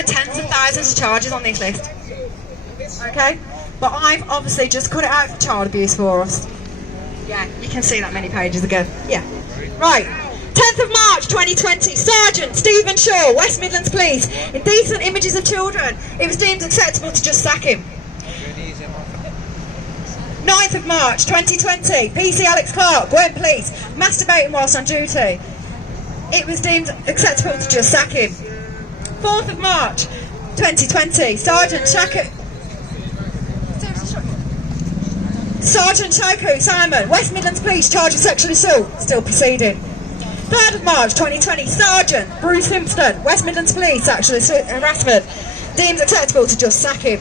are tens of thousands of charges on this list. Okay? But I've obviously just cut it out for child abuse for us. Yeah, you can see that many pages ago. Yeah. Right. 10th of March 2020, Sergeant Stephen Shaw, West Midlands Police. Indecent images of children. It was deemed acceptable to just sack him. 9th of March 2020, PC Alex Clark, Gwent Police, masturbating whilst on duty. It was deemed acceptable to just sack him. 4th of March 2020, Sergeant Shoko Simon, West Midlands Police, charged with sexual assault, still proceeding. 3rd of March 2020, Sergeant Bruce Himpston, West Midlands Police, sexual harassment, deemed acceptable to just sack him.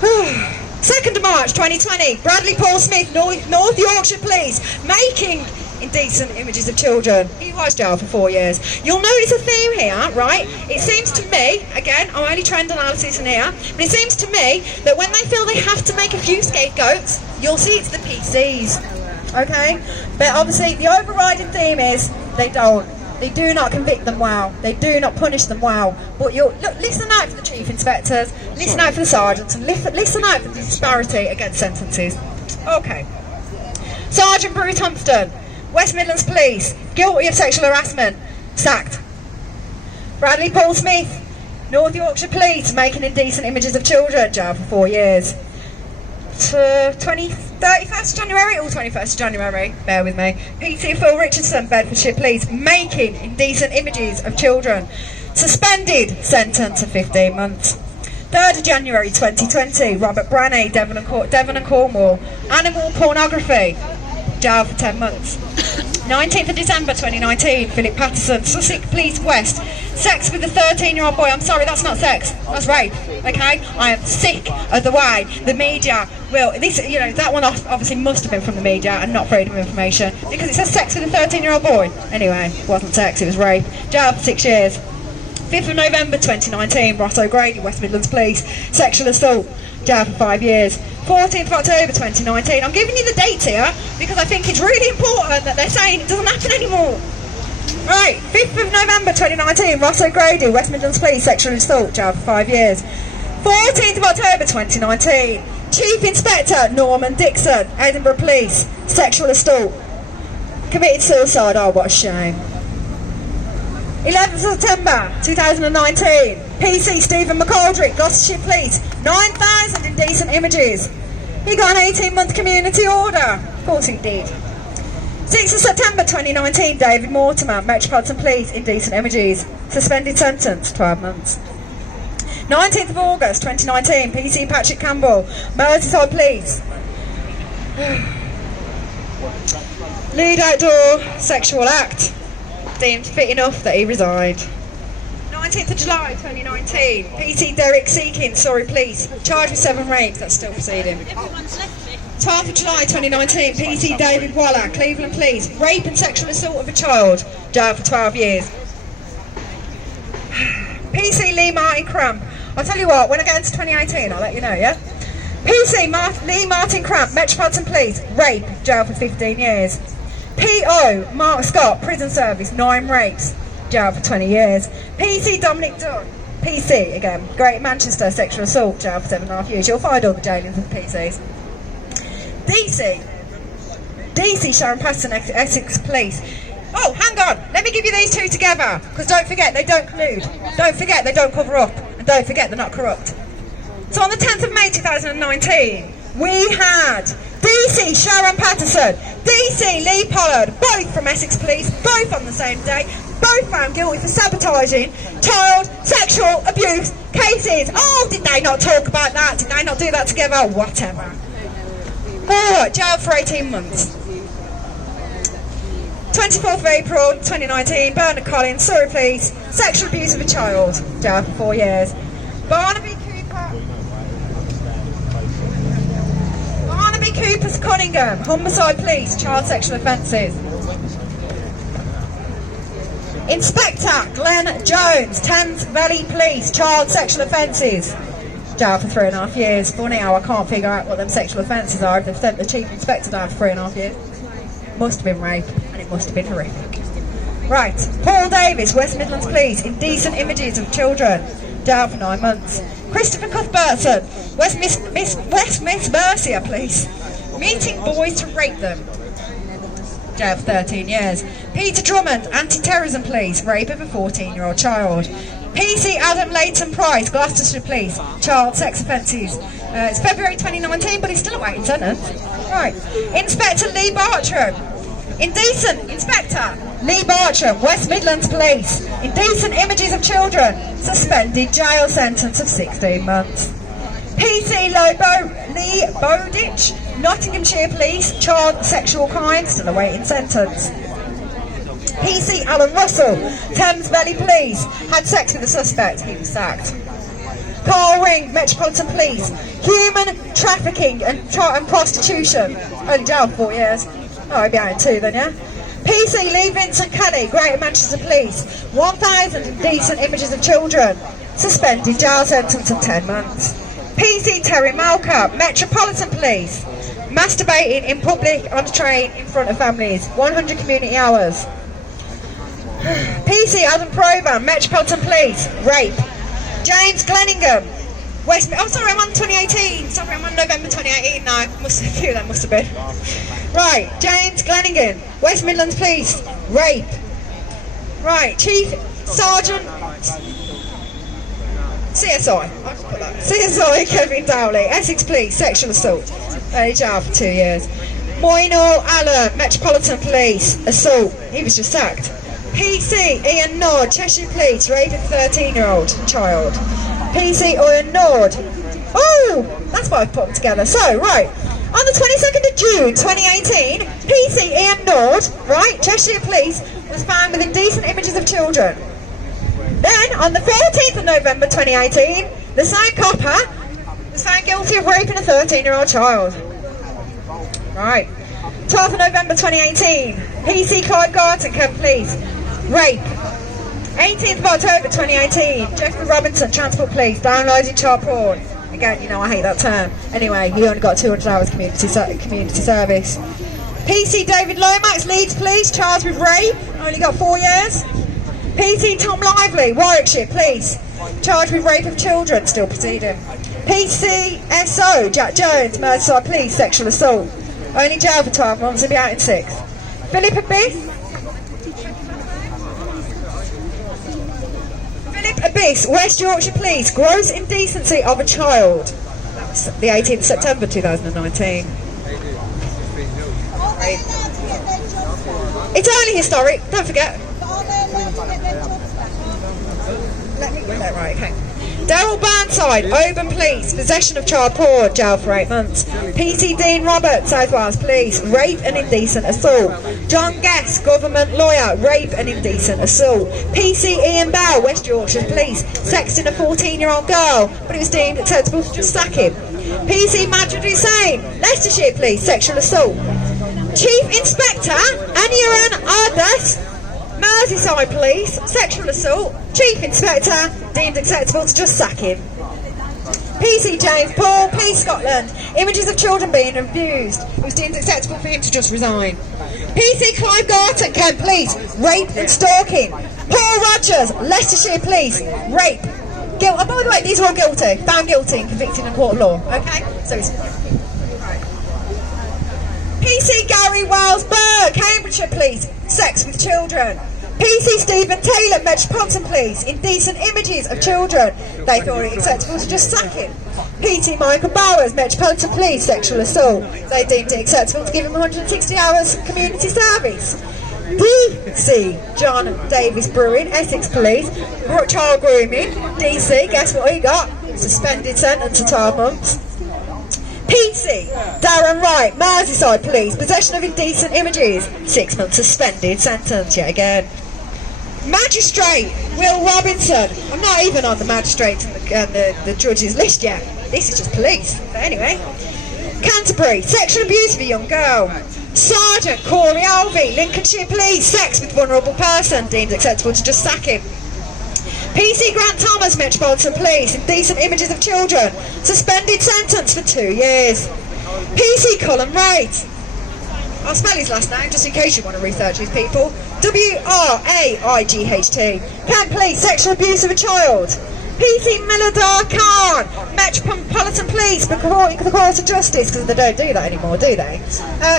2nd of March 2020, Bradley Paul Smith, North Yorkshire Police, making indecent images of children. He was jailed for 4 years. You'll notice a theme here, right? It seems to me, again, I'm only trend analysis in here, but it seems to me that when they feel they have to make a few scapegoats, you'll see it's the PCs. Okay? But obviously the overriding theme is they don't. They do not convict them well. They do not punish them well. But look, listen out for the chief inspectors, listen out for the sergeants, and listen out for the disparity against sentences. Okay. Sergeant Bruce Humpston, West Midlands Police, guilty of sexual harassment, sacked. Bradley Paul Smith, North Yorkshire Police, making indecent images of children, jailed for 4 years. 31st January or 21st January, bear with me. PT Phil Richardson, Bedfordshire Police, making indecent images of children, suspended, sentence of 15 months. 3rd of January 2020, Robert Branney, Devon and Cornwall, animal pornography, jail for 10 months. 19th of December 2019, Philip Patterson, Sussex Police West, sex with a 13-year-old boy. I'm sorry, that's not sex, that's rape, okay? I am sick of the way the media will, that one obviously must have been from the media and not freedom of information, because it says sex with a 13-year-old boy. Anyway, it wasn't sex, it was rape. Jail for 6 years. 5th of November 2019, Ross O'Grady, West Midlands Police, sexual assault, jail for 5 years. 14th of October 2019. I'm giving you the dates here because I think it's really important that they're saying it doesn't happen anymore. Right, 5th of November 2019, Ross O'Grady, West Midlands Police, sexual assault, jail for 5 years. 14th of October 2019, Chief Inspector Norman Dixon, Edinburgh Police, sexual assault, committed suicide. Oh, what a shame. 11th of September 2019, PC Stephen McCaldrick, Gloucestershire Police, 9,000 indecent images. He got an 18-month community order. Of course he did. 6th of September 2019, David Mortimer, Metropolitan Police, indecent images. Suspended sentence, 12 months. 19th of August 2019, PC Patrick Campbell, Merseyside Police. Lewd outdoor sexual act. Deemed fit enough that he resigned. 19th of July 2019, PC Derek Seekin, Surrey Police, charged with 7 rapes, that's still proceeding. 12th of July 2019, PC David Waller, Cleveland Police, rape and sexual assault of a child, jailed for 12 years. PC Lee Martin Cramp, I'll tell you what, when I get into 2018 I'll let you know, yeah? PC Lee Martin Cramp, Metropolitan Police, rape, jailed for 15 years. PO Mark Scott, prison service, 9 rapes, jail for 20 years. PC Dominic Dunn, PC again, Great Manchester, sexual assault, jail for 7.5 years. You'll find all the jailings of the PCs. DC Sharon Patterson, Essex Police. Oh, hang on, let me give you these two together, because don't forget they don't collude, don't forget they don't cover up, and don't forget they're not corrupt. So on the 10th of May 2019, we had DC Sharon Patterson, DC Lee Pollard, both from Essex Police, both on the same day, both found guilty for sabotaging child sexual abuse cases. Oh, did they not talk about that? Did they not do that together? Whatever. Oh, jail for 18 months. 24th of April 2019, Bernard Collins, Surrey Police, sexual abuse of a child, jail for 4 years. Barnaby Cooper's Cunningham, Humberside Police, child sexual offences. Inspector Glenn Jones, Thames Valley Police, child sexual offences, jail for 3.5 years. Funny how I can't figure out what them sexual offences are. They've sent the chief inspector down for 3.5 years. Must have been rape, and it must have been horrific. Right, Paul Davis, West Midlands Police, indecent images of children, jail for 9 months. Christopher Cuthbertson, West Miss Mercia Police, meeting boys to rape them, jail for 13 years. Peter Drummond, Anti-Terrorism Police, rape of a 14-year-old child. PC Adam Leighton Price, Gloucestershire Police, child sex offences. It's February 2019, but he's still awaiting sentence. Right, Inspector Lee Bartram, indecent Inspector Lee Bartram, West Midlands Police, indecent images of children, suspended, jail sentence of 16 months. PC Lee Bowditch, Nottinghamshire Police, child sexual crime, still awaiting sentence. PC Alan Russell, Thames Valley Police, had sex with a suspect, he was sacked. Carl Ring, Metropolitan Police, human trafficking and prostitution, only jail for 4 years. Oh, I'll be out in 2 then, yeah? PC Lee Vincent Kelly, Greater Manchester Police, 1,000 indecent images of children, suspended, jail sentence of 10 months. PC Terry Malcolm, Metropolitan Police, masturbating in public on a train in front of families, 100 community hours. PC Adam Provan, Metropolitan Police, rape. James Glenningham, I'm on 2018. Sorry, I'm on November 2018 now. A few of them must have been. Right, James Glenningham, West Midlands Police, rape. Right, Chief Sergeant CSI, I'll just put that. CSI Kevin Dowley, Essex Police, sexual assault. Jail for 2 years. Moynell Allen, Metropolitan Police, assault. He was just sacked. PC Ian Nord, Cheshire Police, rape of a 13-year-old child. PC Ian Nord. Oh, that's why I've put them together. So, right, on the 22nd of June 2018, PC Ian Nord, right, Cheshire Police, was found with indecent images of children. Then, on the 14th of November 2018, the same copper was found guilty of raping a 13-year-old child. Right. 12th of November 2018, PC Clive Garton, Kent Police, rape. 18th of October 2018, Jeffrey Robinson, Transport Police, downloading child porn. Again, you know I hate that term. Anyway, he only got 200 hours community service. PC David Lomax, Leeds Police, charged with rape, only got 4 years. PC Tom Lively, Warwickshire Police, charged with rape of children, still proceeding. PCSO Jack Jones, Merseyside Police, sexual assault, only jail for 12 months and be out in 6. Philip Abyss, West Yorkshire Police, gross indecency of a child. That was the 18th of September 2019. It's only historic, don't forget. Let me get that right, okay. Daryl Burnside, Oban Police, possession of child porn, jail for 8 months. PC Dean Roberts, South Wales Police, rape and indecent assault. John Guest, government lawyer, rape and indecent assault. PC Ian Bell, West Yorkshire Police, sexting a 14-year-old girl, but it was deemed acceptable to just sack him. PC Majid Hussain, Leicestershire Police, sexual assault. Chief Inspector Aniran Ardas, Merseyside Police, sexual assault. Chief Inspector, deemed acceptable to just sack him. PC James Paul, Police Scotland, images of children being abused. It was deemed acceptable for him to just resign. PC Clive Garton, Kent Police, rape and stalking. Paul Rogers, Leicestershire Police, rape. Guilt. Oh, by the way, these are all guilty. Found guilty and convicted in a court of law. Okay? So it's... PC Gary Wells Burr, Cambridgeshire Police, sex with children. PC Stephen Taylor, Metropolitan Police, indecent images of children. They thought it acceptable to just sack him. PT Michael Bowers, Metropolitan Police, sexual assault. They deemed it acceptable to give him 160 hours community service. DC John Davis Brewing, Essex Police, child grooming. DC, guess what he got? Suspended sentence of 12 months. PC Darren Wright, Merseyside Police, possession of indecent images, 6 months suspended sentence yet again. Magistrate Will Robinson, I'm not even on the magistrates and the judges list yet, this is just police, but anyway. Canterbury, sexual abuse of a young girl. Sergeant Corey Alvey, Lincolnshire Police, sex with vulnerable person, deemed acceptable to just sack him. PC Grant Thomas, Metropolitan Police, indecent images of children, suspended sentence for 2 years. PC Colin Wright, I'll spell his last name just in case you want to research these people. W-R-A-I-G-H-T. Kent Police, sexual abuse of a child. PC Miladar Khan, Metropolitan Police, reporting to the Court of Justice, because they don't do that anymore, do they?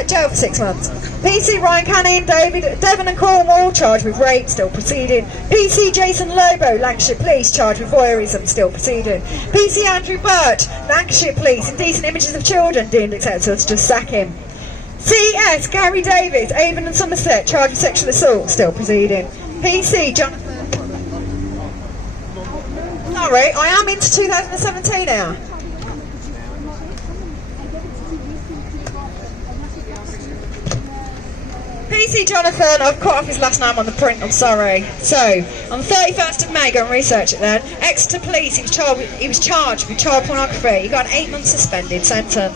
Jail for 6 months. PC Ryan Canning, Devon and Cornwall, charged with rape, still proceeding. PC Jason Lobo, Lancashire Police, charged with voyeurism, still proceeding. PC Andrew Birch, Lancashire Police, indecent images of children, deemed acceptable to just sack him. CS Gary Davis, Avon and Somerset, charged with sexual assault, still proceeding. PC Jonathan. Sorry, I am into 2017 now. PC Jonathan, I've cut off his last name on the print, I'm sorry. So, on the 31st of May, go and research it then. Exeter Police, he was charged with child pornography. He got an 8-month suspended sentence.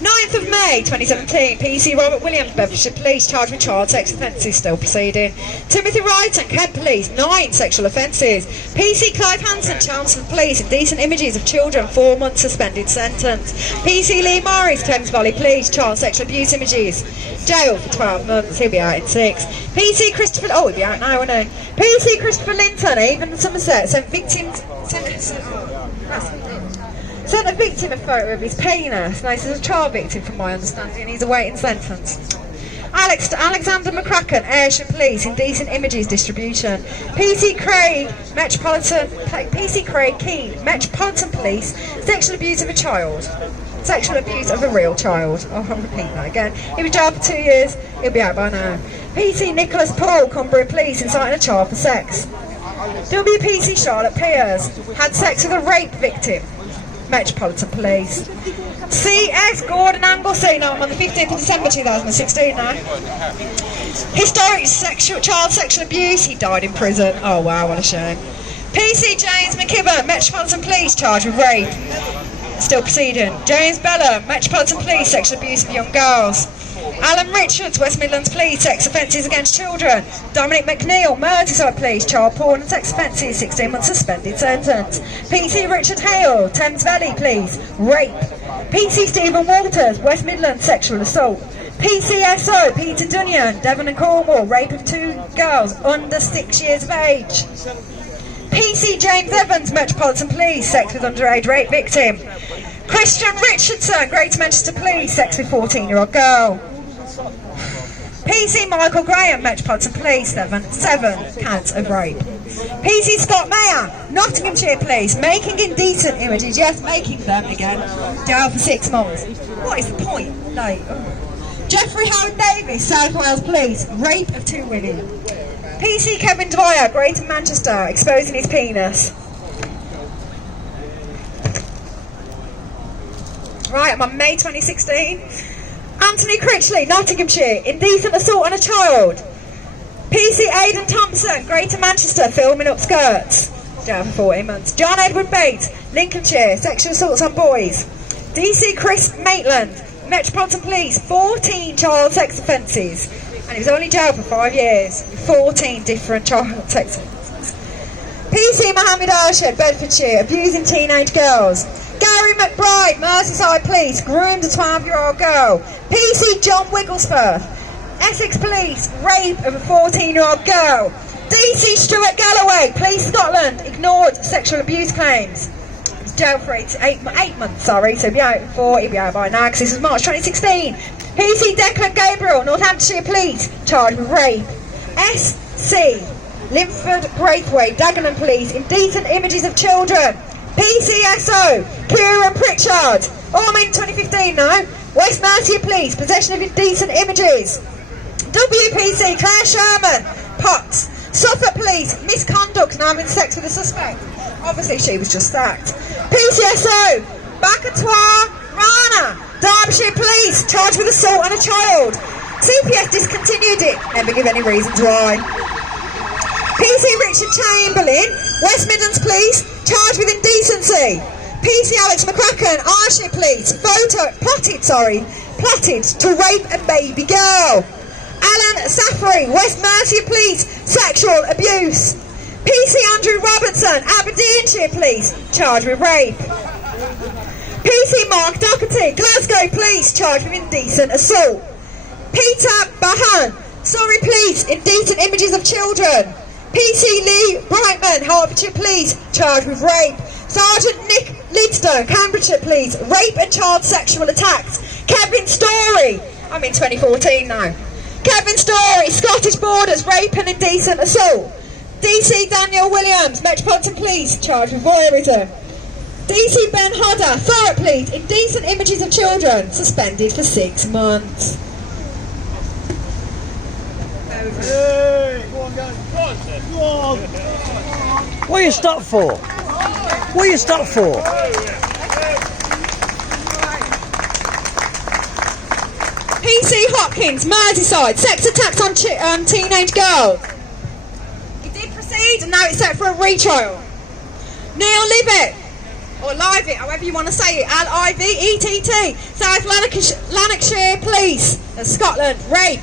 9th of May 2017, PC Robert Williams, Bedfordshire Police, charged with child sex offences, still proceeding. Timothy Wrighton, Kent Police, 9 sexual offences. PC Clive Hanson, Chelmsford Police, indecent images of children, 4 months suspended sentence. PC Lee Morris, Thames Valley Police, child sexual abuse images, jail for 12 months, he'll be out in 6. PC Christopher, he'll be out now, won't he? PC Christopher Linton, Avon and Somerset, sent a victim a photo of his penis. Now, this is a child victim from my understanding. He's awaiting sentence. Alexander McCracken, Ayrshire Police, indecent images distribution. PC Craig Keane, Metropolitan Police, sexual abuse of a child. Sexual abuse of a real child. I'll repeat that again. He was jailed for 2 years. He'll be out by now. PC Nicholas Paul, Cumbria Police, inciting a child for sex. WPC Charlotte Piers, had sex with a rape victim. Metropolitan Police. CS Gordon Anglesey, no, I'm on the 15th of December 2016 now. Historic child sexual abuse, he died in prison. Oh wow, what a shame. PC James McKibben, Metropolitan Police, charged with rape, still proceeding. James Bella, Metropolitan Police, sexual abuse of young girls. Alan Richards, West Midlands Police, sex offences against children. Dominic McNeil, Merseyside Police, child porn and sex offences, 16 months suspended sentence. PC Richard Hale, Thames Valley Police, rape. PC Stephen Walters, West Midlands, sexual assault. PCSO, Peter Dunyan, Devon and Cornwall, rape of 2 girls under 6 years of age. PC James Evans, Metropolitan Police, sex with underage rape victim. Christian Richardson, Greater Manchester Police, sex with 14-year-old girl. PC Michael Graham, Metropolitan Police, 7 counts of rape. PC Scott Mayer, Nottinghamshire Police, making indecent images, yes, making them again, jail for 6 months. What is the point? Like, Jeffrey Howard Davis, South Wales Police, rape of 2 women. PC Kevin Dwyer, Greater Manchester, exposing his penis. Right, I'm on May 2016. Anthony Critchley, Nottinghamshire, indecent assault on a child. PC Aidan Thompson, Greater Manchester, filming up skirts, jail for 14 months. John Edward Bates, Lincolnshire, sexual assaults on boys. DC Chris Maitland, Metropolitan Police, 14 child sex offences, and he was only jailed for 5 years, 14 different child sex offences. PC Mohammed Arshad, Bedfordshire, abusing teenage girls. Gary McBride, Merseyside Police, groomed a 12-year-old girl. PC John Wigglesworth, Essex Police, rape of a 14-year-old girl. DC Stuart Galloway, Police Scotland, ignored sexual abuse claims. He was jailed for 8 months, so he'll be out by now, because this was March 2016. PC Declan Gabriel, Northamptonshire Police, charged with rape. SC Linford Braithwaite, Dagenham Police, indecent images of children. PCSO, Kieran Pritchard, I'm in 2015 now. West Mercia Police, possession of indecent images. WPC, Claire Sherman, Potts. Suffolk Police, misconduct and having sex with a suspect. Obviously she was just sacked. PCSO, Bakatoir Rana, Derbyshire Police, charged with assault on a child. CPS discontinued it, never give any reasons why. PC Richard Chamberlain, West Midlands Police, charged with indecency. PC Alex McCracken, Ayrshire Police, plotted to rape a baby girl. Alan Safari, West Mercia Police, sexual abuse. PC Andrew Robertson, Aberdeenshire Police, charged with rape. PC Mark Doherty, Glasgow Police, charged with indecent assault. Peter Bahan, Surrey Police, indecent images of children. PC Lee Brightman, Hertfordshire Police, charged with rape. Sergeant Nick Lidstone, Cambridgeshire Police, rape and child sexual attacks. Kevin Story, I'm in 2014 now. Kevin Story, Scottish Borders, rape and indecent assault. DC Daniel Williams, Metropolitan Police, charged with voyeurism. DC Ben Hodder, Thurrock Police, indecent images of children, suspended for 6 months. Hey, go on, guys. Go on. What are you stopped for? What are you stopped for? PC Hopkins, Merseyside, sex attacks on teenage girl. He did proceed and now it's set for a retrial. Neil Livett, or Livett, however you want to say it, Livett, South Lanarkshire Police, Scotland, rape.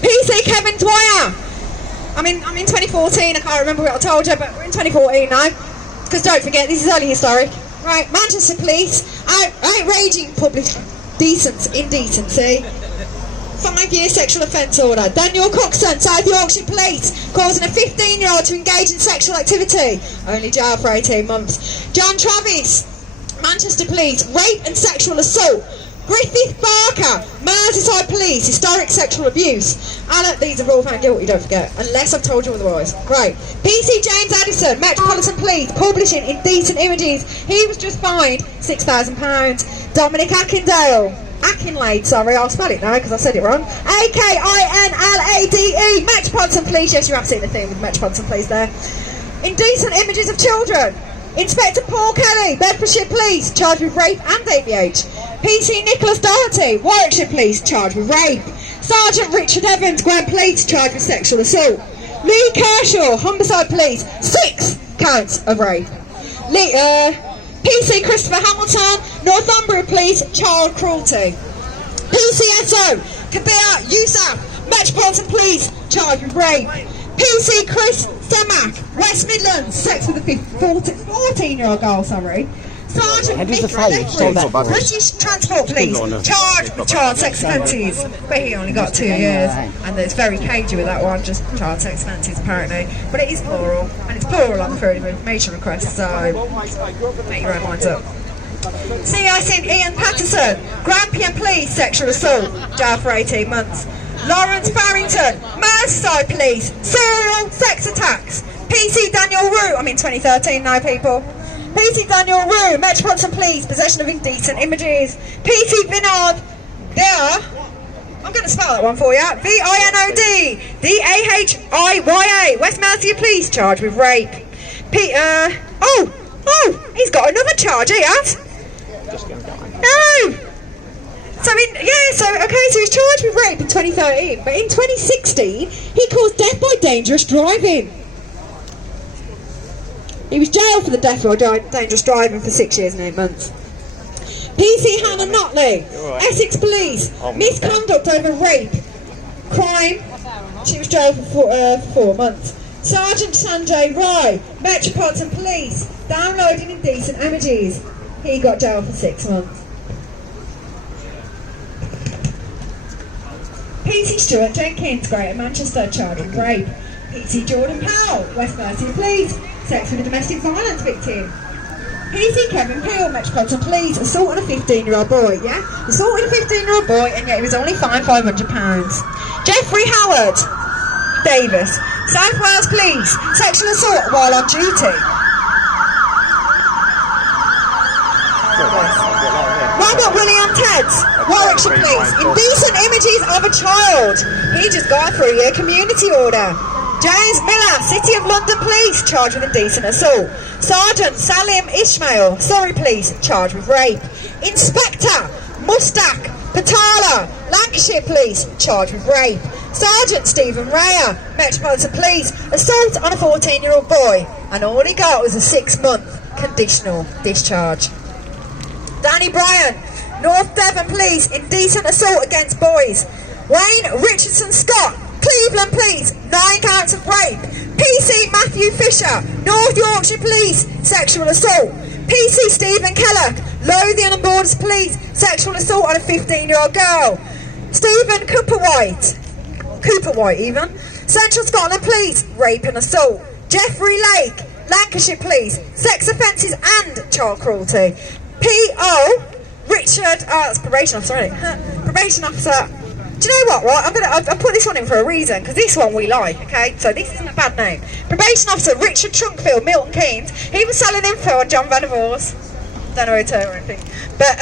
PC Kevin Dwyer, I'm in 2014, I can't remember what I told you, but we're in 2014 now, because don't forget, this is only historic. Right, Manchester Police, outraging public indecency. 5-year sexual offence order. Daniel Coxon, South Yorkshire Police, causing a 15-year-old to engage in sexual activity. Only jail for 18 months. John Travis, Manchester Police, rape and sexual assault. Griffith Barker, Merseyside Police, historic sexual abuse. These are all found guilty, don't forget, unless I've told you otherwise. Great. PC James Addison, Metropolitan Police, publishing indecent images. He was just fined £6,000. Dominic Akinlade, sorry, I'll spell it now because I said it wrong. Akinlade, Metropolitan Police. Yes, you have seen the thing with Metropolitan Police there. Indecent images of children. Inspector Paul Kelly, Bedfordshire Police, charged with rape and ABH. PC Nicholas Doherty, Warwickshire Police, charged with rape. Sergeant Richard Evans, Gwent Police, charged with sexual assault. Lee Kershaw, Humberside Police, 6 counts of rape. PC Christopher Hamilton, Northumbria Police, child cruelty. PCSO, Kabir Yousaf, Metropolitan Police, charged with rape. PC Chris Semak, West Midlands, sex with a 14-year-old girl, sorry. Sergeant Mick Lethbridge, British Transport Police, charged with child sex offences. But he only got 2 years, and it's very cagey with that one, just child sex offences apparently. But it is plural, and it's plural on the Freedom of Information request, so make your own minds up. CIC Ian Patterson, Grampian Police, sexual assault, jail for 18 months. Lawrence Farrington, Merseyside Police, serial sex attacks. PC Daniel Rue, I'm in 2013 now, people. PC Daniel Rue, Metropolitan Police, possession of indecent images. PC Vinod, there, I'm going to spell that one for you. VINOD, DAHIYA, West Mercia Police, charged with rape. He's got another charge, he has. No! So he's charged with rape in 2013, but in 2016, he caused death by dangerous driving. He was jailed for the death by dangerous driving for 6 years and 8 months. PC Hannah Notley, Essex Police, misconduct over rape, crime, she was jailed for 4 months. Sergeant Sanjay Rai, Metropolitan Police, downloading indecent images, he got jailed for 6 months. PC Stuart Jenkins, Greater Manchester, charged with rape. PC Jordan Powell, West Mercia Police, sex with a domestic violence victim. PC Kevin Peel, Metropolitan Police, assault on a 15-year-old boy, yeah? Assaulted a 15-year-old boy and yet he was only fined £500. Jeffrey Howard Davis, South Wales Police, sexual assault while on duty. Robert William Tedds, Warwickshire Police, indecent images of a child. He just got a 3-year community order. James Miller, City of London Police, charged with indecent assault. Sergeant Salim Ismail, Surrey Police, charged with rape. Inspector Mustak Patala, Lancashire Police, charged with rape. Sergeant Stephen Raya, Metropolitan Police, assault on a 14-year-old boy, and all he got was a 6-month conditional discharge. Danny Bryan, North Devon Police, indecent assault against boys. Wayne Richardson Scott, Cleveland Police, 9 counts of rape. PC Matthew Fisher, North Yorkshire Police, sexual assault. PC Stephen Kellogg, Lothian and Borders Police, sexual assault on a 15-year-old girl. Stephen Cooper White even, Central Scotland Police, rape and assault. Jeffrey Lake, Lancashire Police, sex offences and child cruelty. P.O. Richard, that's probation officer, isn't it? Probation officer. Do you know what? I put this one in for a reason, because this one we like, okay? So this isn't a bad name. Probation officer Richard Trunkfield, Milton Keynes. He was selling info on John Vandervoors. Don't know who or anything. But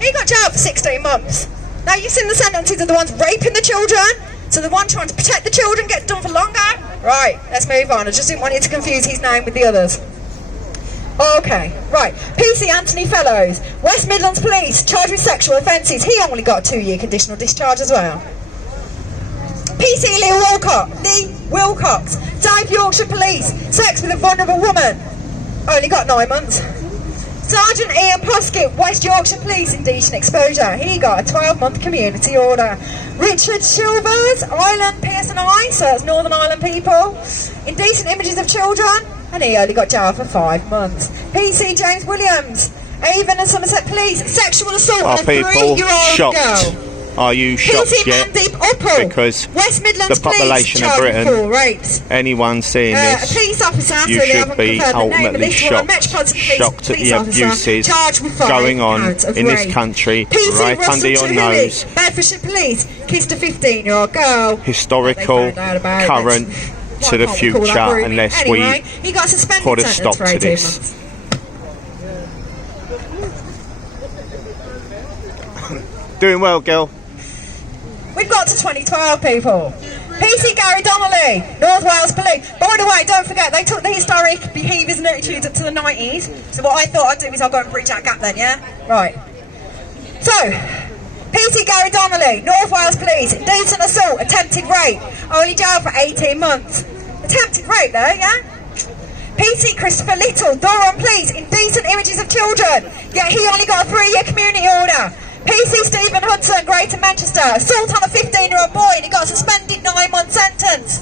he got jailed for 16 months. Now you've seen the sentences of the ones raping the children. So the one trying to protect the children gets done for longer. Right, let's move on. I just didn't want you to confuse his name with the others. Okay, right. PC Anthony Fellows, West Midlands Police, charged with sexual offences. He only got a 2-year conditional discharge as well. PC Lee Wilcox, South Yorkshire Police, sex with a vulnerable woman. Only got 9 months. Sergeant Ian Poskett, West Yorkshire Police, indecent exposure. He got a 12-month community order. Richard Silvers, Island PSNI, so that's Northern Ireland people. Indecent images of children. And he only got jailed for 5 months. PC James Williams, Avon and Somerset Police, sexual assault on a 3-year-old girl. Are you shocked PC yet? Mandeep Uppal, Because West Midlands the population Police, of Britain, for rapes. anyone seeing A this, police officer, you so they should haven't be confirmed the name, but ultimately this one, a Metropolitan Police shocked at police the officer, abuses charged with 5 going on counts of in this rape. country, PC right Russell under your Tahili, nose. Bedfordshire Police kissed a 15-year-old girl. Historical, They found out about it. current Why to the can't we call that future, grooming? unless Anyway, we he got suspended put a sentence stop for to 18 this. months. Doing well, girl. We've got to 2012, people. PC Gary Donnelly, North Wales Police. By the way, don't forget, they took the historic behaviours and attitudes up to the 90s. So what I thought I'd do is I'll go and bridge that gap then, yeah? Right. So, PC Gary Donnelly, North Wales Police, indecent assault, attempted rape. Only jailed for 18 months. Attempted rape though, yeah? PC Christopher Little, Durham Police, indecent images of children. Yet he only got a 3-year community order. PC Stephen Hudson, Greater Manchester, assault on a 15-year-old boy and he got a suspended 9-month sentence.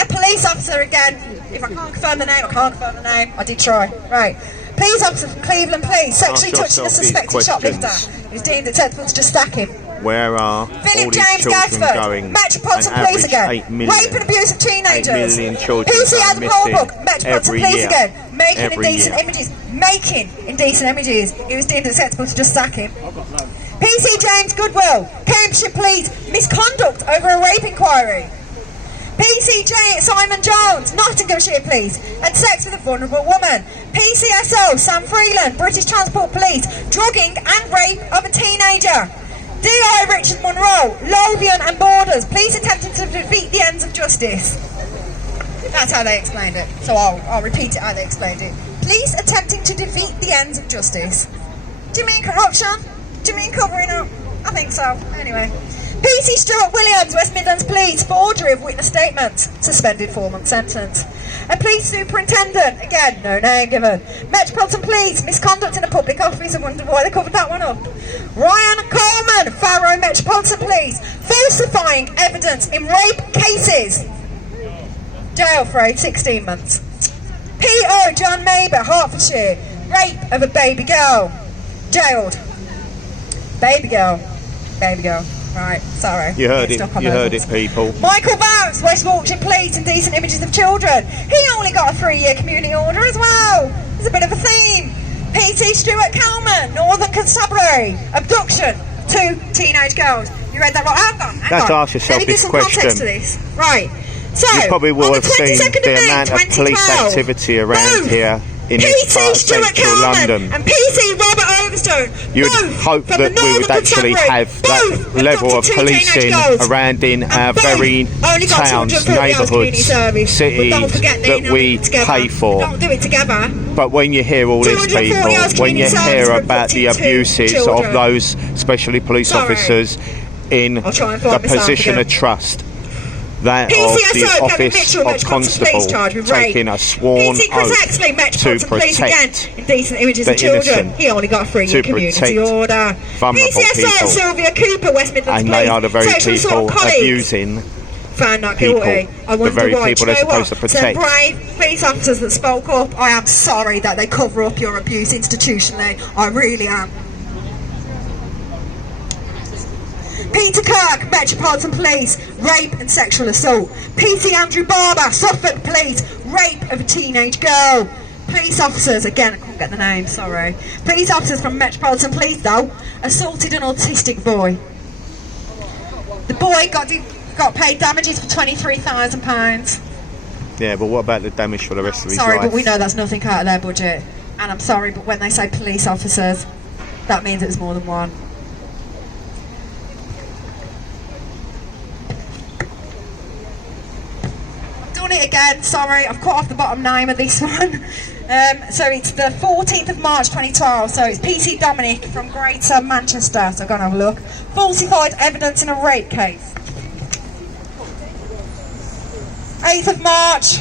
A police officer again, if I can't confirm the name, I can't confirm the name, I did try. Right. Police officer from Cleveland Police, sexually touching a suspected shoplifter. He was deemed acceptable to just stack him. Where are Philip all James these children Gadsford, going? Metropolitan An Police average again. 8 million. Rape and abuse of teenagers. 8 million children PC are Adam missing Holbrook, Metropolitan every Police year. again. Making Every indecent year. images. Making indecent images. He was deemed acceptable to just sack him. PC James Goodwill, Cambridgeshire Police, misconduct over a rape inquiry. PCJ Simon Jones, Nottinghamshire Police, had sex with a vulnerable woman. PCSO Sam Freeland, British Transport Police, drugging and rape of a teenager. DI Richard Munro, Lothian and Borders, police attempting to defeat the ends of justice. That's how they explained it, so I'll repeat it how they explained it. Police attempting to defeat the ends of justice. Do you mean corruption? Do you mean covering up? I think so. Anyway. PC Stuart Williams, West Midlands Police, forgery of witness statements, suspended 4-month sentence. A police superintendent, again, no name given. Metropolitan Police, misconduct in a public office, I wonder why they covered that one up. Ryan Coleman, Farrow Metropolitan Police, falsifying evidence in rape cases. Jail for 16 months. P.O. John Maber, Hertfordshire, rape of a baby girl. Jailed. Baby girl. Right, sorry. You heard it, people. Michael Bounce, West Yorkshire Police, indecent images of children. He only got a 3-year community order as well. There's a bit of a theme. P.T. Stuart Calman, Northern Constabulary, abduction, 2 teenage girls. You read that right? Hang on. Let's ask yourself Let me give this some question. context to this. Right. So, You probably will on have the seen 22nd the of May, amount of police 2012, activity around both here in this P.T. part of Stuart central Calman London. and P.C. Robert Overstone. You'd both hope from that the we would Northern actually Constabulary, have that both level of abducted 2 teenage policing girls. around in our And both very only got towns, 240 hours community neighbourhoods, service. But cities don't forget, they that know we it together. pay for. Don't do it together. But when you hear all this, 240 people, hours when you community hear service about the for 42 abuses children. of those specially police Sorry. officers in I'll try and the find myself position again. of trust, that PCSO, of the Kevin office Mitchell, of Metropolitan constable Police charged with rape. taking a sworn PC Chris oath Exley, to Metropolitan Police again, protect indecent images the of children. innocent, He only got a 3-year to community protect order. vulnerable PCSO people. Sylvia Cooper, West Midlands and Police, they are the very sexual assault people colleagues. abusing found not people, guilty. I the wonder very why. people Do you they're know supposed what? to protect. Some brave police officers that spoke up, I am sorry that they cover up your abuse institutionally. I really am. Peter Kirk, Metropolitan Police, rape and sexual assault. PC Andrew Barber, Suffolk Police, rape of a teenage girl. Police officers, again I can't get the name, sorry. Police officers from Metropolitan Police though, assaulted an autistic boy. The boy got paid damages for £23,000. Yeah, but what about the damage for the rest of his Sorry, life? but we know that's nothing out of their budget. And I'm sorry, but when they say police officers, that means it was more than one. Done it again, sorry, I've cut off the bottom name of this one. So it's the 14th of March 2012, so it's PC Dominic from Greater Manchester, so go and have a look. Falsified evidence in a rape case. 8th of March,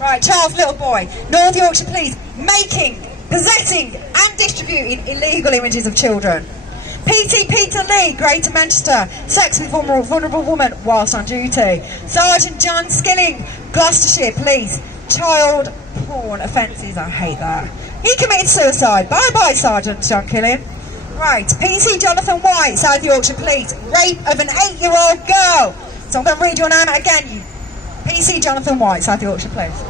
right, Charles Little Boy, North Yorkshire Police, making, possessing and distributing illegal images of children. PT Peter Lee, Greater Manchester, sex with vulnerable woman whilst on duty. Sergeant John Skilling, Gloucestershire Police, child porn offences, I hate that. He committed suicide. Bye bye, Sergeant John Skilling. Right, PC Jonathan White, South Yorkshire Police, rape of an 8-year-old girl. So I'm going to read your name again. PC Jonathan White, South Yorkshire Police.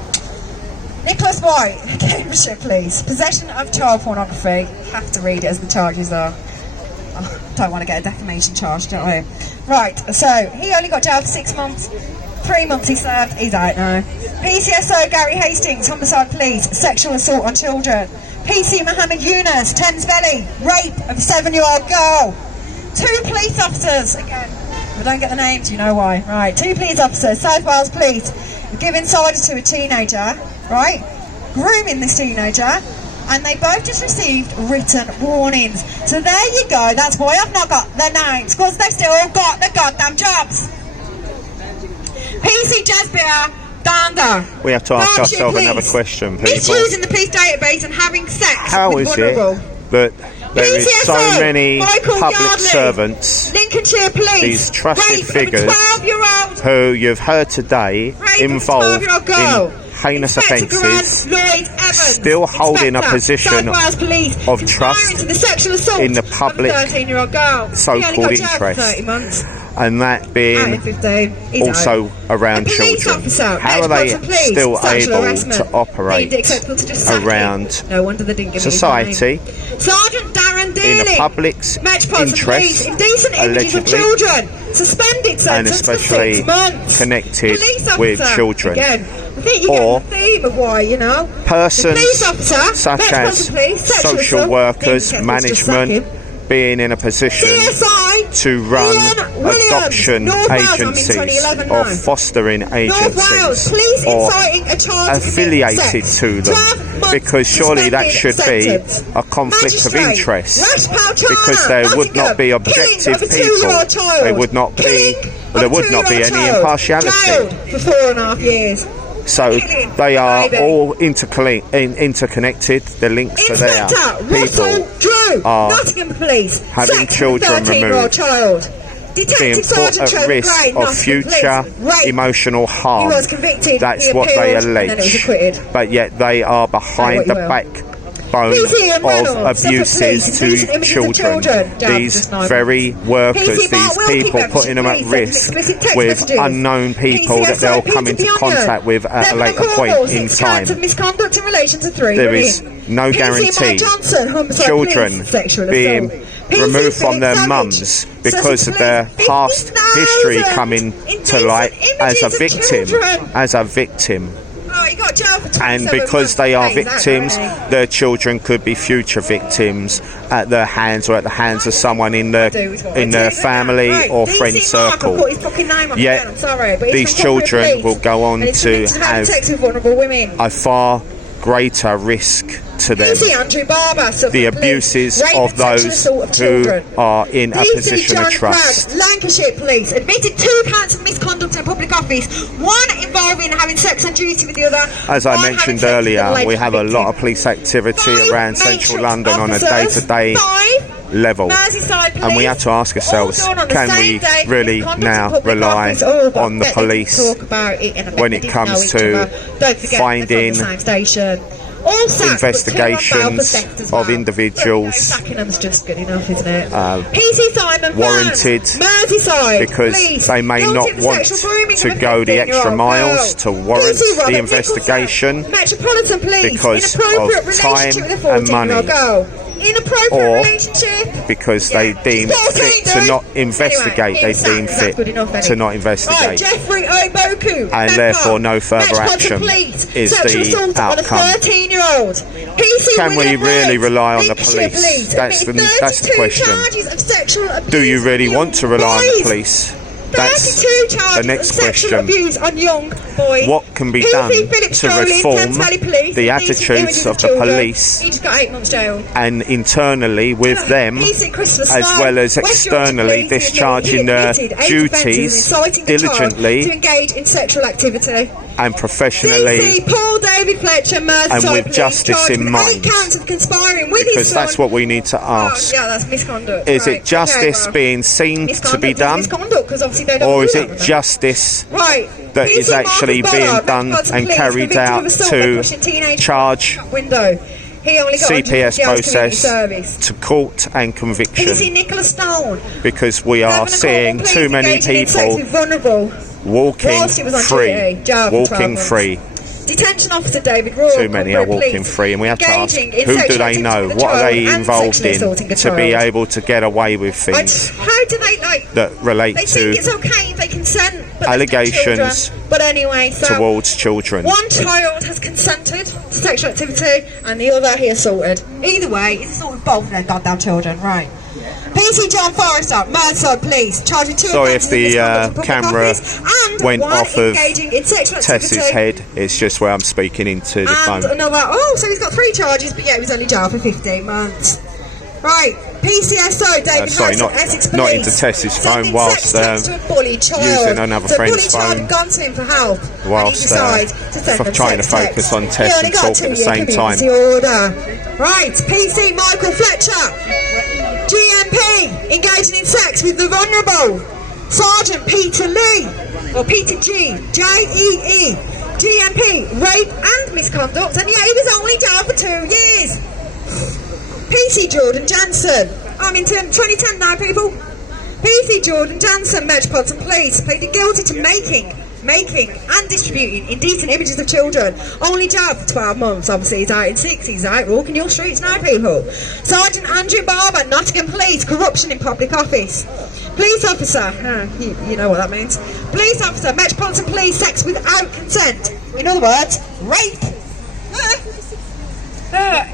Nicholas White, Cambridgeshire Police, possession of child pornography. Have to read it as the charges are. Don't want to get a defamation charge, don't I? Right, so he only got jailed for 6 months. 3 months he served, he's out now. PCSO Gary Hastings, Homicide Police, sexual assault on children. PC Mohammed Yunus, Thames Valley, rape of a 7-year-old girl. 2 police officers, again, if I don't get the names, you know why. Right, 2 police officers, South Wales Police, giving cider to a teenager, right? Grooming this teenager. And they both just received written warnings. So there you go, that's why I've not got their names, because they've still got the goddamn jobs. PC Jasper, Danda. We have to ask Berkshire ourselves Police, another question, people. misusing the police database and having sex How with is vulnerable. it that there is so PCSO, many Michael public Yardley, servants, Lincolnshire Police, these trusted rape figures, of a 12-year-old, who you've heard today rape involved of a 12-year-old girl. in heinous Inspector offences, Grant Lloyd Evans, still holding a Inspector, position South Wales Police, of conspiring trust to the sexual assault in the of a public 13-year-old girl. so-called He only got jailed for interest. 30 months. and that Out in being 15. He's also out. around A police children. officer, How are they Metropolitan Police, still sexual able harassment, to operate deemed acceptable to just sack him. around No wonder they didn't give him his society name. Sergeant Darren in Daly, the public's Metropolitan Police, interest, indecent images of allegedly, children, suspended and sentence for especially 6 months. connected Police with officer, children? Again, I think you Or get the theme of why, you know. Persons The police officer, such Metropolitan as Police, sexual social assault, workers, deemed acceptable to just sack management, him. being in a position CSI, to run Ian Williams, adoption North Wales, I'm in agencies 2011 or now. fostering North Wales, agencies police or inciting a child to affiliated commit sex. to them, 12 months because surely that should suspended be sentence. a conflict of Magistrate, interest, Rash Palchana, because there would not be Nottingham, objective killing of a people, 2-year-old child. there would not be Killing there of a would not be 2-year-old any child. impartiality. Jailed for 4.5 years. So Killing they are baby. all interconnected. The links are there. Inspector Russell People Drew, are Nottingham Police, having sex children with a 13-year-old removed, child. being Detective put Sergeant at Trevor risk Gray, of Nottingham future Police, rape. emotional He harm. was convicted. That's he what they appealed, and then it was allege. acquitted. But yet they are Say behind what the you will. backbone PC and Reynolds, of Suffolk abuses Police, to indecent images of children. Jailed These just 9 very months. workers, PC Mark these Wilkie, people Bedfordshire putting them at Police, sent risk explicit text with messages. unknown people that PCSO they'll Peter come into Biondo, contact with at a Devon later Cornwall, point in 6 counts of time. misconduct in relation to 3 There women. is no PC guarantee Mark Johnson, homicide children police, sexual being assault. PC removed from Philip their Savage, mums because Sussex of their Police, past 50,000 history coming to indecent light as a images of victim, children. Oh, he got jailed for 27 and because months. they are Hey, is that victims, right? their children could be future victims at their hands or at the hands of someone in their family Right, or DC friend Mark, circle. I've got his fucking name off Yet again, I'm sorry, but he's these from Cumbria children Police, will go on and he's to convicted of having have sex with vulnerable women. a far greater risk to them. DC Andrew Barber, Suffolk The Police, abuses rape of and sexual those assault of who children. are in a DC position John of trust. Cragg, Lancashire Police, admitted 2 counts of misconduct in public office, one involving having sex on duty with the other. As I one having mentioned sex with the earlier, alleged we have a lot of victim. police activity 5 around central matrix London on a officers, day-to-day 5 level. Merseyside And we have to ask ourselves, all done on the can same we day for really misconduct now in public rely office? Oh, but on the bet they didn't police talk about it, and I bet when they it didn't comes know each to other. Don't forget, finding they're from the same station. All sacked, but two on bail for investigations theft as well. of individuals, Look, sacking them's just good enough, isn't it? PC Simon warranted Merseyside, because police, they may guilty not of the want sexual grooming to of a go the 15-year-old extra miles girl. to warrant PC Robert the Nicholson, investigation Metropolitan Police, because inappropriate of relationship time with a and 14-year-old money. girl. Inappropriate Or relationship. because they deem fit to not investigate, they deem fit to not Right, investigate. Jeffrey Oboku, And therefore no further Metropolitan action Police, is sexual the assault on a outcome. 13-year-old. PC Can we William really Wright, rely on the Lincolnshire police? That's the- admitted that's the 32 question. charges of sexual abuse Do you really of want to young rely on the boys. police? That's 32 charges the next of sexual question. abuse on young boys. What can be PC done Philip to Strolling, reform Thames Valley Police, the indecent attitudes images of the children. police He just got 8 months jail. and internally with them, PC Christopher as Snow, well as West Yorkshire externally Police, he discharging their admitted 8 offences duties inciting the child diligently to engage in sexual activity. and professionally, DC Paul David Fletcher, Merseyside and with Police, justice charged in with mind. 8 counts of conspiring with because his son. that's what we need to Oh, ask. yeah, that's misconduct. Is right. it justice Okay, well, being seen to misconduct be is done, misconduct, 'cause obviously they don't or do is that, it don't they? justice Right. that PC is actually Marcus being Bollard, done Metropolitan and Police, carried convicted of out assault by to pushing teenage charge window. He only got 150 CPS hours community process service. to court and PC conviction? Nicholas Stone. Because we are Governor seeing Cornwall, too please many engaging in sex people with vulnerable. walking Whilst he was on free, duty, jail for 12 walking months. free. Detention officer David Rourke. Too many are Cumbria walking Police, free, and we have to ask, engaging in who do sexual they activity know? with a What are child they and involved sexually in assaulting a to be child. able to get away with things How do they like? that relate They think to it's okay if they consent, but allegations there's no children. But anyway, so towards children? one child has consented to sexual activity, and the other he assaulted. Either way, he's assaulted both of their goddamn children, right? PC John Forrester, Merseyside Police, charged with 2 Sorry if offences the in misconduct in public camera office, and went one off of engaging in sexual Tess's activity. head. It's just where I'm speaking into the And phone. another, oh, so he's got 3 charges, but yeah, he was only jailed for 15 months. Right, PCSO, David Sorry, Hudson, Essex not Police. into Tess's phone Sending whilst sex texts to a bullied child. using another So friend's bullied child phone had gone to him for help. whilst, and he decides to send them trying to sex focus texts. on Tess He only and got talk a at the 2-year same time. community order. Right, PC Michael Fletcher, GMP, engaging in sex with the vulnerable. Sergeant Peter Lee, or Peter G, JEE, GMP, rape and misconduct, and yet he was only jailed for 2 years. PC Jordan Jansen, I'm in 2010 now, people. PC Jordan Jansen, Metropolitan Police, pleaded guilty to making and distributing indecent images of children. Only jailed for 12 months. Obviously, he's out in 6. He's out walking your streets now, people. Sergeant Andrew Barber, Nottingham Police, corruption in public office. Police officer, you know what that means. Police officer, Metropolitan Police, sex without consent. In other words, rape.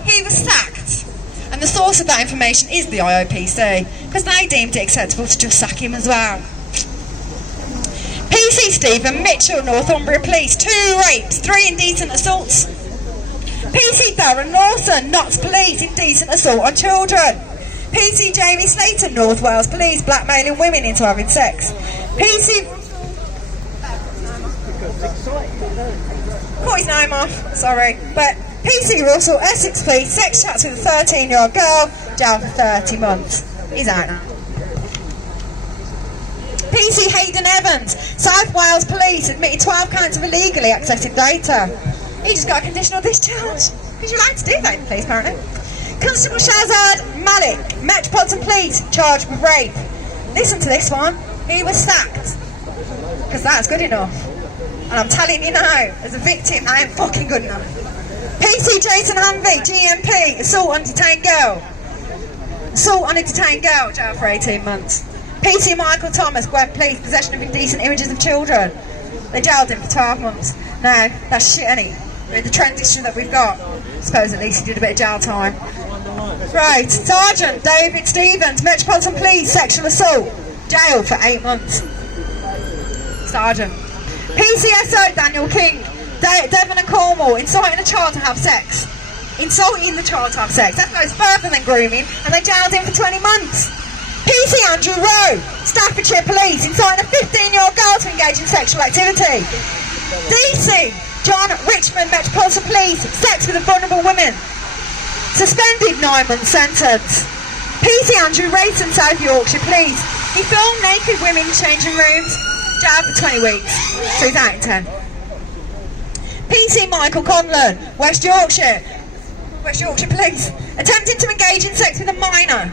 He was sacked. And the source of that information is the IOPC, because they deemed it acceptable to just sack him as well. PC Stephen Mitchell, Northumbria Police, 2 rapes, 3 indecent assaults. PC Darren Lawson, Notts Police, indecent assault on children. PC Jamie Slater, North Wales Police, blackmailing women into having sex. PC... Cut his name off, sorry. But PC Russell, Essex Police, sex chats with a 13-year-old girl, jail for 30 months. He's out now. PC Hayden Evans, South Wales Police, admitted 12 counts of illegally accessing data. He just got a conditional discharge. Because you're allowed to do that in the police, apparently. Constable Shazad Malik, Metropolitan Police, charged with rape. Listen to this one. He was sacked. Because that's good enough. And I'm telling you now, as a victim, I ain't fucking good enough. PC Jason Hanvey, GMP, assault on detained girl. Assault on a detained girl, jail for 18 months. PC Michael Thomas, Gwent Police, possession of indecent images of children. They jailed him for 12 months. Now, that's shit, innit? The transition that we've got. I suppose at least he did a bit of jail time. Right, Sergeant David Stevens, Metropolitan Police, sexual assault. Jail for 8 months. Sergeant. PCSO Daniel King, Devon and Cornwall, inciting a child to have sex. Insulting the child to have sex. That goes further than grooming, and they jailed him for 20 months. PC Andrew Rowe, Staffordshire Police, inciting a 15-year-old girl to engage in sexual activity. DC John Richmond, Metropolitan Police, sex with a vulnerable woman. Suspended 9-month sentence. PC PC Andrew Rayson, South Yorkshire Police. He filmed naked women in changing rooms. Jailed for 20 weeks. 2010. PC Michael Conlon, West Yorkshire Police. Attempting to engage in sex with a minor.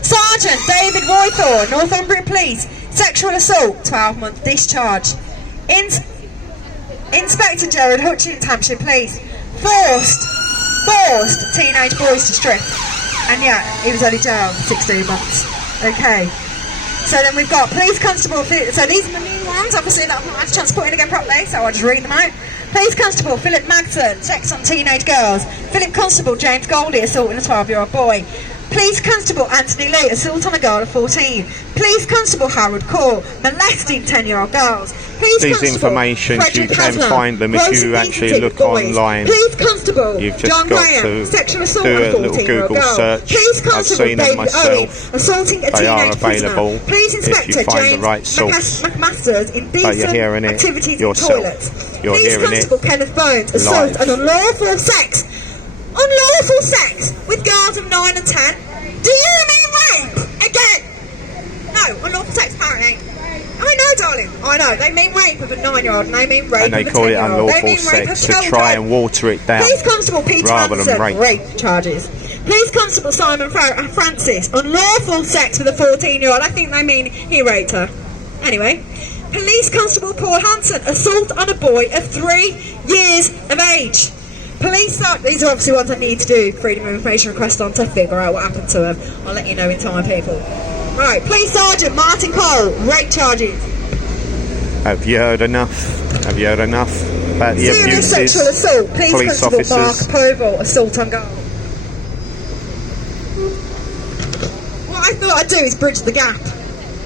Sergeant David Roythorne, Northumbria Police. Sexual assault, 12-month discharge. Inspector Gerard Hutchins, Hampshire Police. Forced teenage boys to strip. And yeah, he was only jailed for 16 months. Okay. So then we've got Police Constable, so these are the new ones, obviously that I've not had a chance to put in again properly, so I'll just read them out. Police Constable Philip Magson, sex on teenage girls. Philip Constable James Goldie, assaulting a 12-year-old boy. Police Constable Anthony Lee, assault on a girl of 14. Police Constable Harold Cole, molesting 10-year-old girls. Police These Constable information, Frederick you can Haslam, find them if gross you actually indecency look with boys. online. Police Constable You've just John got Graham, to sexual assault do on a a little 14-year-old Google girl. search. Police I've Constable seen them David myself. Owen, assaulting a They are teenage prisoner. available Police if Inspector you find the James right source. McMaster's But you're indecent hearing it activities in yourself. toilets. You're Police hearing Constable it Kenneth Bones, assault live. and unlawful sex. Unlawful sex with girls of 9 and 10. Do you mean rape? Again. No, unlawful sex apparently. I know, darling. I know. They mean rape of a 9-year-old and they mean rape And they of a call it 10-year-old. They unlawful mean rape of sex to children. try and water it down Police Constable Peter rather than Anderson, rape charges. Police Constable Simon Francis, unlawful sex with a 14-year-old. I think they mean he raped her. Anyway. Police Constable Paul Hanson, assault on a boy of 3 years of age. These are obviously ones I need to do Freedom of Information request on to figure out what happened to them. I'll let you know in time, people. Right, Police Sergeant Martin Cole, rape charges. Have you heard enough? Have you heard enough about the Serious abuses? sexual assault. Police Constable officers. Mark Povell, assault on girl. What I thought I'd do is bridge the gap.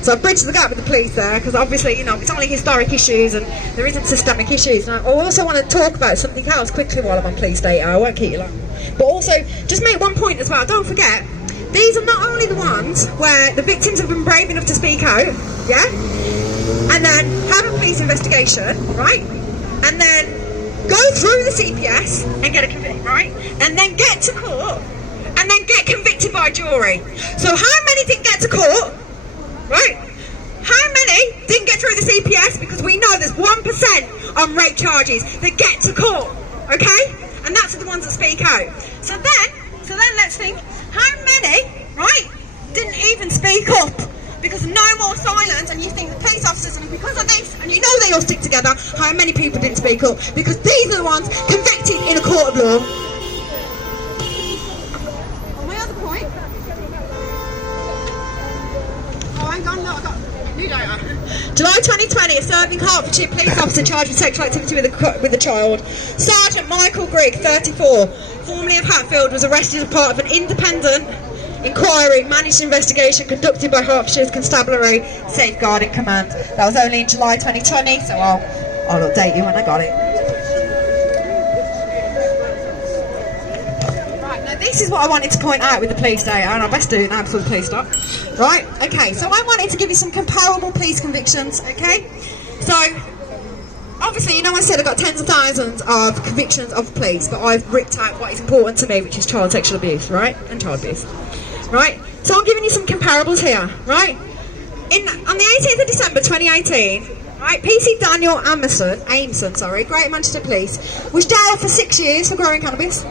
So I've bridged the gap with the police there, because obviously, you know, it's only historic issues and there isn't systemic issues. And I also want to talk about something else quickly while I'm on police data. I won't keep you long. But also, just make one point as well. Don't forget, these are not only the ones where the victims have been brave enough to speak out, yeah? And then have a police investigation, right? And then go through the CPS and get a conviction, right? And then get to court and then get convicted by a jury. So how many didn't get to court? Right? How many didn't get through the CPS? Because we know there's 1% on rape charges that get to court, okay? And that's the ones that speak out. So then let's think, how many, right, didn't even speak up? Because of no more silence, and you think the police officers, and because of this, and you know they all stick together, how many people didn't speak up? Because these are the ones convicted in a court of law. My other point. Oh, hang on, no, I got new data. July 2020, a serving Hertfordshire police officer charged with sexual activity with a child. Sergeant Michael Grigg, 34, formerly of Hatfield, was arrested as part of an independent inquiry, managed investigation conducted by Hertfordshire's Constabulary Safeguarding Command. That was only in July 2020, so I'll update you when I got it. Right, now this is what I wanted to point out with the police data, and I best do it now before the police stop. Right, okay, so I wanted to give you some comparable police convictions, okay? So, obviously, you know I said I got tens of thousands of convictions of police, but I've ripped out what is important to me, which is child sexual abuse, right? And child abuse. Right, so I'm giving you some comparables here, right? On the 18th of December 2018, right, PC Daniel Ameson, Greater Manchester Police, was jailed for 6 years for growing cannabis.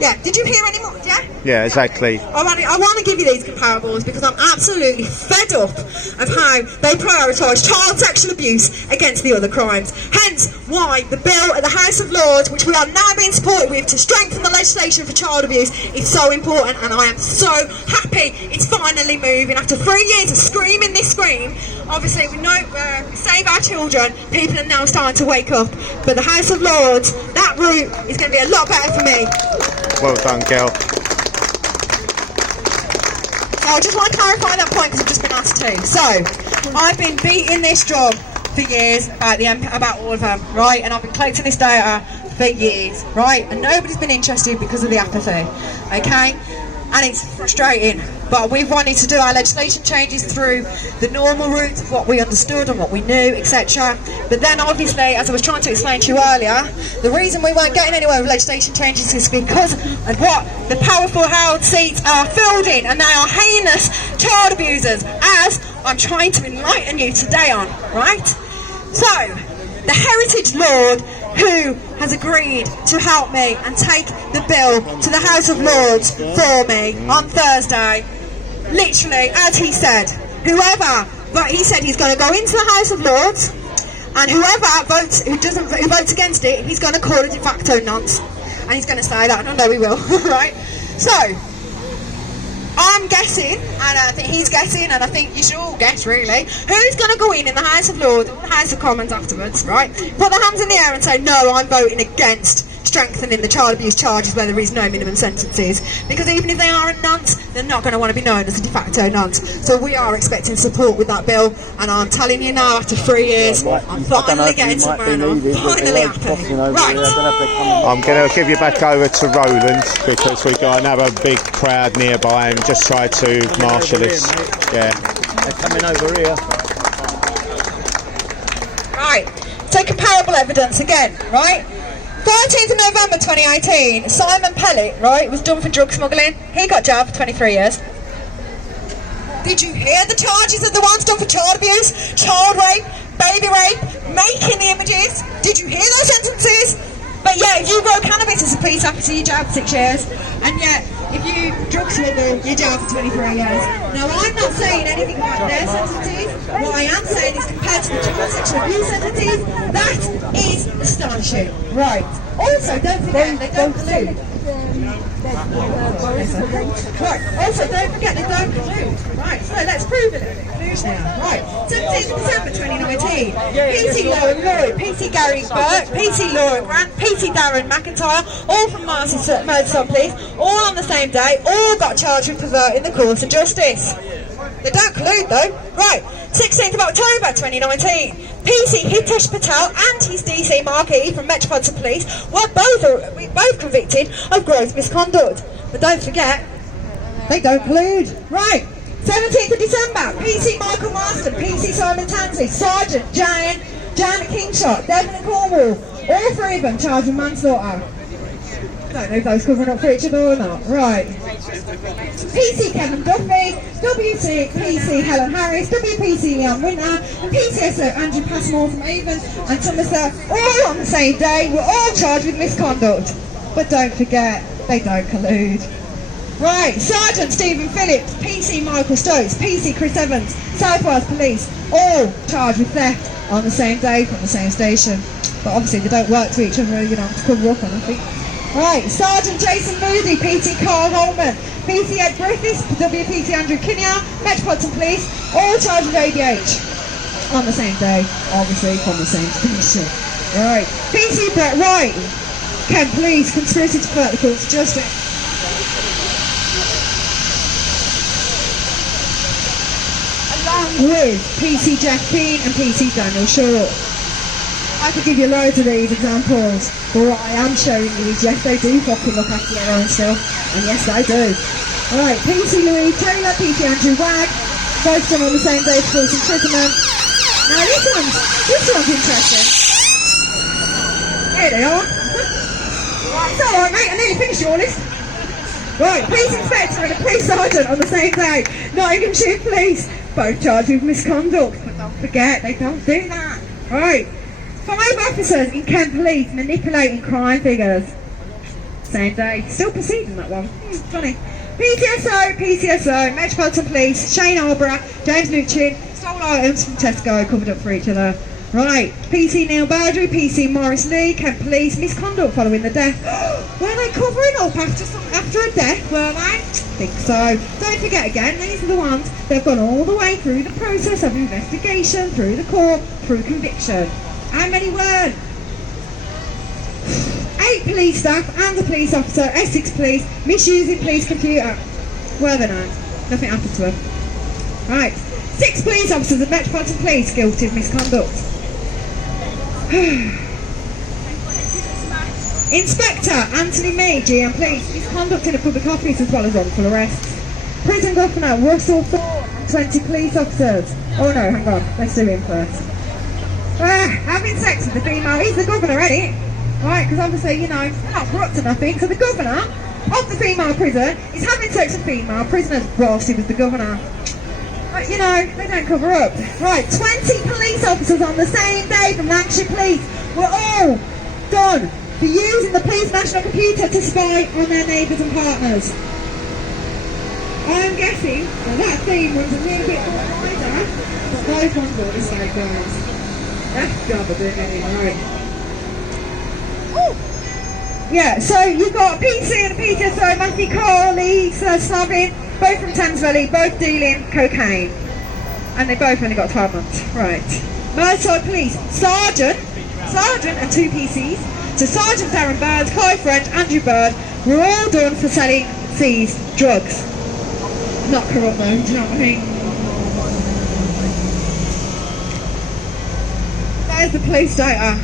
Yeah, did you hear any more? Yeah? Yeah, exactly. I want to give you these comparables because I'm absolutely fed up of how they prioritise child sexual abuse against the other crimes. Hence why the bill at the House of Lords, which we are now being supported with to strengthen the legislation for child abuse, is so important, and I am so happy it's finally moving. After 3 years of screaming this scream, obviously we know save our children, people are now starting to wake up. But the House of Lords, that route is going to be a lot better for me. Well done, girl. So I just want to clarify that point because I've just been asked to. So, I've been beating this drum for years about all of them, right? And I've been collecting this data for years, right? And nobody's been interested because of the apathy, okay? And it's frustrating. but we've wanted to do our legislation changes through the normal route of what we understood and what we knew, etc. But then obviously, as I was trying to explain to you earlier, the reason we weren't getting anywhere with legislation changes is because of what the powerful held seats are filled in, and they are heinous child abusers, as I'm trying to enlighten you today on, right? So, the Heritage Lord who has agreed to help me and take the bill to the House of Lords for me on Thursday, literally, as he said, but he said he's going to go into the House of Lords, and whoever votes, who votes against it, he's going to call it de facto nonce, and he's going to say that, and I know he will, right? So, I'm guessing, and I think he's guessing, and I think you should all guess really, who's going to go in the House of Lords, the House of Commons afterwards, right? Put their hands in the air and say, no, I'm voting against strengthening the child abuse charges where there is no minimum sentences, because even if they are a nonce, they're not going to want to be known as a de facto nonce. So we are expecting support with that bill, and I'm telling you now, after 3 years, I'm finally getting somewhere, and I'm finally happy. Right. I'm going to give you back over to Roland, because we've got another big crowd nearby and just try to marshal this. Yeah. They're coming over here. Right. So comparable evidence again, right? 13th of November 2018, Simon Pellet, right, was done for drug smuggling. He got jailed for 23 years. Did you hear the charges of the ones done for child abuse, child rape, baby rape, making the images? Did you hear those sentences? But yeah, if you grow cannabis as a police officer, you're jailed for 6 years. And yet, if you drug smuggle, you're jailed for 23 years. Now, I'm not saying anything about their sentences. What I am saying is, compared to the child sexual abuse sentences, that is astonishing. Right. Also, don't forget, they don't collude. Right. Also, don't forget, they don't collude. Right. So let's prove it. Now. Right. 17th of December 2019. PC Lauren Lloyd, PC Gary Burke, PC Lauren Grant, PC Darren McIntyre, all from Merseyside Police, all on the same day, all got charged with perverting the course of justice. They don't collude though. Right. 16th of October 2019. PC Hitesh Patel and his DC marquee from Metropolitan Police were both convicted of gross misconduct. But don't forget, they don't collude. Right. 17th of December, PC Michael Marston, PC Simon Tansey, Sergeant Janet Kingshot, Devon and Cornwall, all three of them charged with manslaughter. Don't know if those covering up for each other or not. Right. PC Kevin Duffy, WC PC Helen Harris, WPC Leon Winter, and PCSO Andrew Passmore from Avon and Somerset, all on the same day, were all charged with misconduct. But don't forget, they don't collude. Right, Sergeant Stephen Phillips, PC Michael Stokes, PC Chris Evans, South Wales Police, all charged with theft on the same day from the same station. But obviously they don't work to each other, you know, to cover up on, I think. Right, Sergeant Jason Moody, PT Carl Holman, PC Ed Griffiths, WPT Andrew Kinnear, Metropolitan Police, all charged with ADH on the same day, obviously from the same station. Right, PC Brett Wright, Kent Police, conspiracy to pervert the course of justice. With PC Jeff Keane and PC Daniel Short. I could give you loads of these examples, but what I am showing you is yes, they do fucking look after their own still, and yes, they do. Alright, PC Louise Taylor, PC Andrew Wagg, both done on the same day for some Twickenham. Now this one's interesting. Here they are. It's alright mate, I nearly finished your list. Right, police inspector and a police sergeant on the same day. Nottinghamshire Police, both charged with misconduct. But don't forget, they don't do that. Right, 5 officers in Kent Police manipulating crime figures. Same day, still proceeding that one. Funny. PCSO, Metropolitan Police, Shane Arborough, James Luchin, stole items from Tesco, covered up for each other. Right, PC Neil Bowdry, PC Morris Lee, Kent Police, misconduct following the death. Were they covering up after a death, were they? I think so. Don't forget again, these are the ones that have gone all the way through the process of investigation, through the court, through conviction. How many were? 8 police staff and a police officer, Essex Police, misusing police computer. Were they not? Nothing happened to them. Right, 6 police officers at Metropolitan Police guilty of misconduct. Inspector Anthony May, GM Police, misconduct in a public office as well as wrongful arrests. Prison Governor Russell Thorne and 20 police officers. Oh no, hang on, let's do him first. Having sex with the female, he's the governor, ain't it? Right, because obviously, you know, they're not corrupt or nothing. So the governor of the female prison is having sex with female prisoners whilst he was the governor. But, you know, they don't cover up. Right, 20 police officers on the same day from Lancashire Police were all done for using the police national computer to spy on their neighbours and partners. I'm guessing that theme runs a little bit wider, but those ones will be safe, guys. That's the job of doing it, right? Yeah, so you've got PC and PTSO, Matthew Carley, Sir Slavin, both from Thames Valley, both dealing cocaine. And they both only got 12 months. Right. Merseyside Police, Sergeant and 2 PCs. So Sergeant Darren Bird, Clive French, Andrew Bird were all done for selling seized drugs. Not corrupt though, do you know what I mean? There's the police data.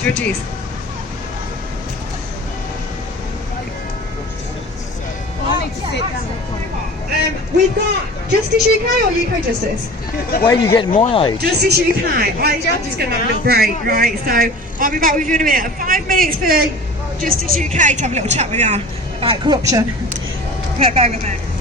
Judges. We've got Justice UK or UK Justice? Where are you getting my age? Justice UK. Right, I'm just going to have a little break, right? So I'll be back with you in a minute. 5 minutes for Justice UK to have a little chat with you about corruption. Bear with me.